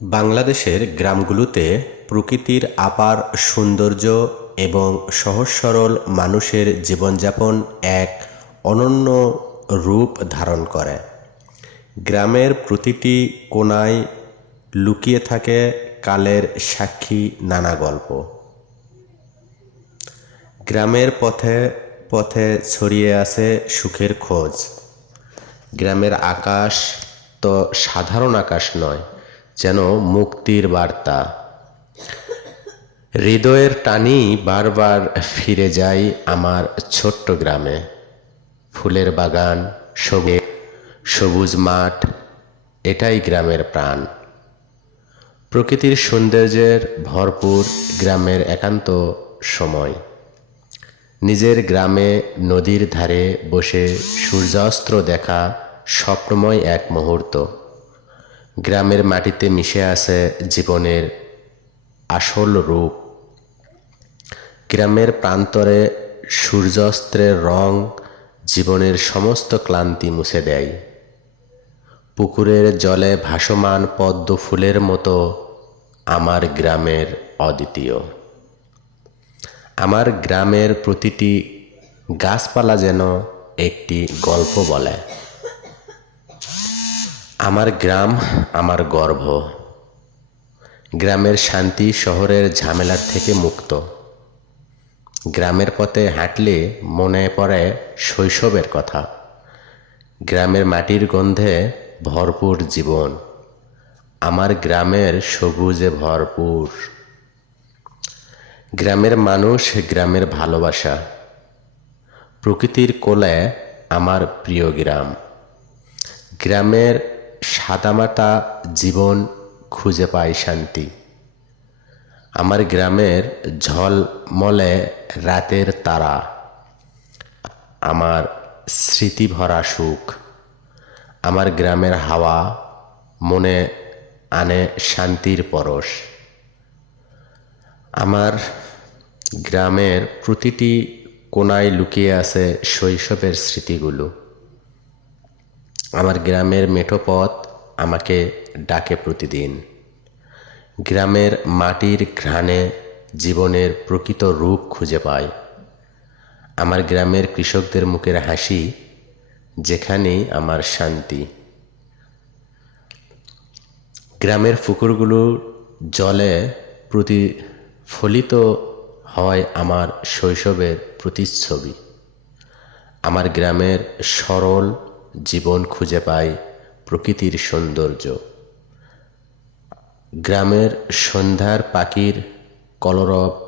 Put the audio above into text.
বাংলাদেশের গ্রামগুলোতে প্রকৃতির আপার সৌন্দর্য এবং সহজ সরল মানুষের জীবনযাপন এক অনন্য রূপ ধারণ করে। গ্রামের প্রতিটি কোণায় লুকিয়ে থাকে কালের সাক্ষী নানা গল্প। গ্রামের পথে পথে ছড়িয়ে আছে সুখের খোঁজ। গ্রামের আকাশ তো সাধারণ আকাশ নয় যেন মুক্তির বার্তা। হৃদয়ের টানি বারবার ফিরে যাই আমার ছোট্ট গ্রামে। ফুলের বাগান সবুজ সবুজ মাঠ, এটাই গ্রামের প্রাণ। প্রকৃতির সৌন্দর্যের ভরপুর গ্রামের একান্ত সময়। নিজের গ্রামে নদীর ধারে বসে সূর্যাস্ত দেখা স্বপ্নময় এক মুহূর্ত। গ্রামের মাটিতে মিশে আছে জীবনের আসল রূপ। গ্রামের প্রান্তরে সূর্যাস্ত্রের রং জীবনের সমস্ত ক্লান্তি মুছে দেয়। পুকুরের জলে ভাসমান পদ্ম ফুলের মতো আমার গ্রামের অদ্বিতীয়। আমার গ্রামের প্রতিটি গাছপালা যেন একটি গল্প বলে। আমার গ্রাম আমার গর্ভ। গ্রামের শান্তি শহরের ঝামেলার থেকে মুক্ত। গ্রামের পথে হাঁটলে মনে পড়ে শৈশবের কথা। গ্রামের মাটির গন্ধে ভরপুর জীবন। আমার গ্রামের সবুজে ভরপুর। গ্রামের মানুষ গ্রামের ভালোবাসা। প্রকৃতির কোলে আমার প্রিয় গ্রাম। গ্রামের সাদামাটা জীবন খুঁজে পায় শান্তি। আমার গ্রামের ঝলমলে রাতের তারা। আমার স্মৃতি ভরা সুখ। আমার গ্রামের হাওয়া মনে আনে শান্তির পরশ। আমার গ্রামের প্রতিটি কোনায় লুকিয়ে আছে শৈশবের স্মৃতিগুলো। আমার গ্রামের মেঠো পথ আমাকে ডাকে প্রতিদিন। গ্রামের মাটির ঘ্রাণে জীবনের প্রকৃত রূপ খুঁজে পায় আমার গ্রামের কৃষকদের মুখের হাসি যেখানেই আমার শান্তি। গ্রামের পুকুরগুলোর জলে প্রতিফলিত হয় আমার শৈশবের প্রতিচ্ছবি। আমার গ্রামের সরল জীবন খুঁজে পায় প্রকৃতির সৌন্দর্য। গ্রামের সন্ধ্যার পাখির কলরব